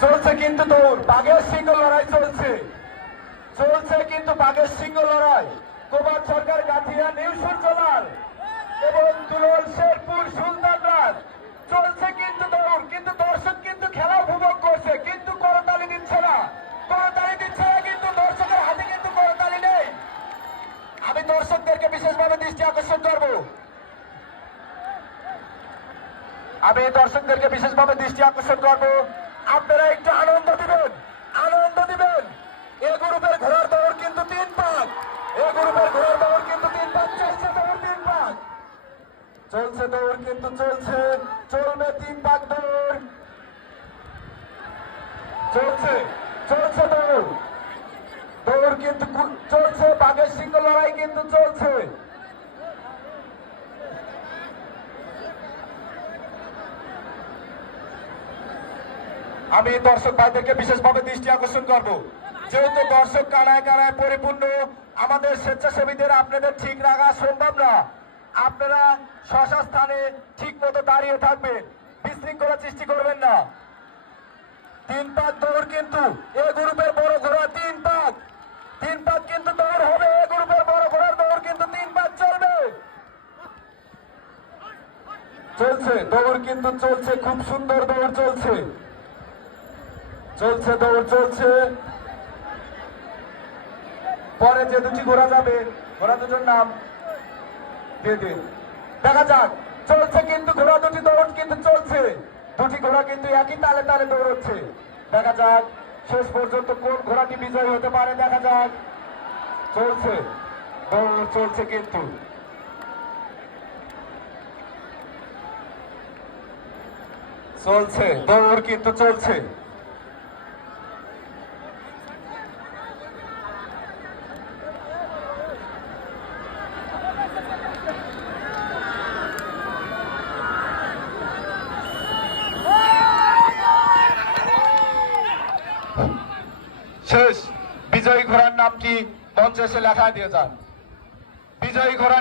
কিন্তু দৌড়। বাঘের সিংহ লড়াই চলছে। চলছে কিন্তু বাঘের সিংহ লড়াই। কুমার সরকার গাথিয়া, নিউ সূর্যলাল এবং দুলল শেরপুর সুলতানরাজ চলছে কিন্তু দৌড়, কিন্তু দর্শক কিন্তু খেলা উপভোগ করছে, কিন্তু করতালি দিচ্ছে না। করতালি দিচ্ছে না কিন্তু দর্শকের হাতে কিন্তু করতালি নেই। আমি দর্শকদেরকে বিশেষভাবে দৃষ্টি আকর্ষণ করব। আমি দর্শকদেরকে বিশেষভাবে দৃষ্টি আকর্ষণ করব। আপনারা একটু আনন্দ দিবেন আনন্দ দিবেন। এ গ্রুপের ঘোড়ার দৌড় কিন্তু তিন পাক। এ গ্রুপের ঘোড়ার দৌড় কিন্তু তিন পাক, চলছে দৌড় তিন পাক। চলছে দৌড় কিন্তু চলছে, চলবে তিন পাক দৌড়। চলছে চলছে দৌড়। দৌড় কিন্তু চলছে, বাঘের সিংহ লড়াই কিন্তু চলছে। আমি দর্শক ভাইদেরকে বিশেষভাবে দৃষ্টি আকর্ষণ করব। যেহেতু দর্শক কানায় কানায় পরিপূর্ণ, আমাদের স্বেচ্ছাসেবীদের আপনাদের ঠিক রাখা সম্ভব না। আপনারা শশা স্থানে ঠিক মতো দাঁড়িয়ে থাকবেন, বিশৃঙ্খলা সৃষ্টি করবেন না। তিন পাক দৌড় কিন্তু এ গ্রুপের বড় ঘোড়া তিন পাক। তিন পাক কিন্তু দৌড় হবে এ গ্রুপের বড় ঘোড়ার দৌড় কিন্তু তিন পাক চলবে। চলছে, দৌড় কিন্তু চলছে, খুব সুন্দর দৌড় চলছে। চলছে, দৌড় চলছে। পরে যে দুটি ঘোড়া যাবে, ঘোড়া দুটোর নাম দেখা যাক, চলছে কিন্তু ঘোড়া দুটি, দৌড় কিন্তু চলছে। দুটি ঘোড়া কিন্তু একই তালে তালে দৌড়চ্ছে। দেখা যাক, শেষ পর্যন্ত কোন ঘোড়াটি বিজয়ী হতে পারে, দেখা যাক। চলছে, দৌড় চলছে কিন্তু। চলছে, দৌড় কিন্তু চলছে শেষ বিজয়ী ঘোড়ার নামটি মঞ্চে এসে লেখা দিয়ে যান। বিজয়ী ঘোড়ার